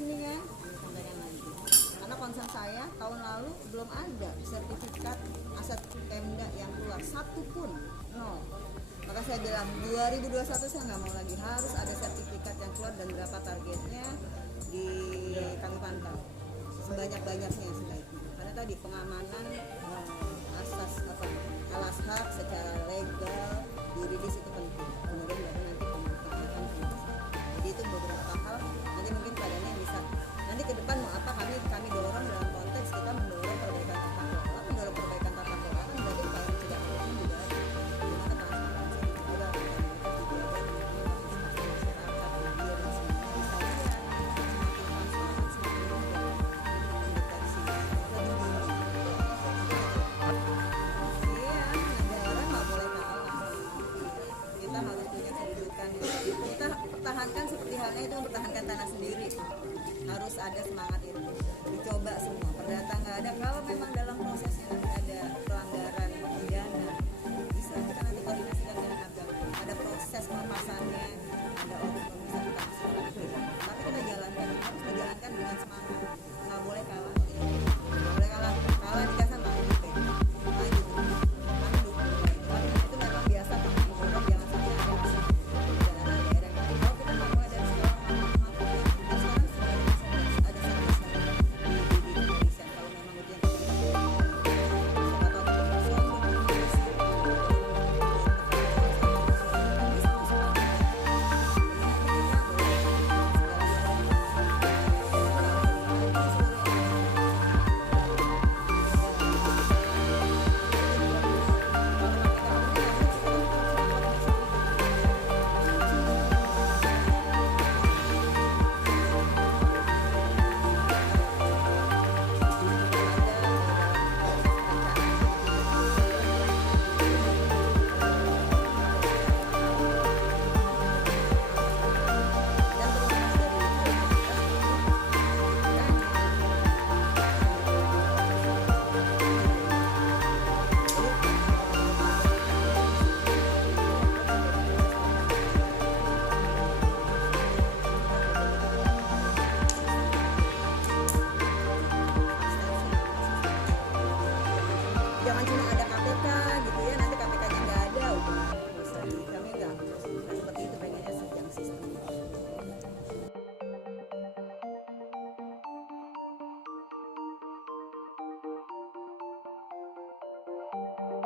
sini kan, sampaikan lagi. Karena concern saya tahun lalu belum ada sertifikat aset Pemda yang keluar satu pun, nol. Maka saya bilang 2021 saya nggak mau lagi, harus ada sertifikat yang keluar dan berapa targetnya di kami pantau sebanyak-banyaknya sebaiknya. Karena tadi pengamanan asas alas hak secara legal, yuridis itu penting. Kemudian baru nanti pemanfaatan. Jadi itu beberapa hal. Nanti mungkin keadaannya bisa. Nanti ke depan mau apa kami dorong dalam konteks kita mendorong perbaikan tata kelola, mendorong perbaikan tata kelola kan berarti upaya tidak korupsi juga ada. Gimana transparansi juga ada, masyarakat, media dan semuanya bisa lihat semakin transparansi mendeteksi lebih dini. Iya, negara nggak boleh kalah. Kita harus punya kedudukan. Kita pertahankan seperti halnya itu mempertahankan tanah sendiri. Harus ada semangat itu. Dicoba semua. Perdata nggak ada. Kalau memang dalam prosesnya nanti ada pelanggaran pidana, bisa kita nanti koordinasikan dengan agama. Ada proses pelepasannya.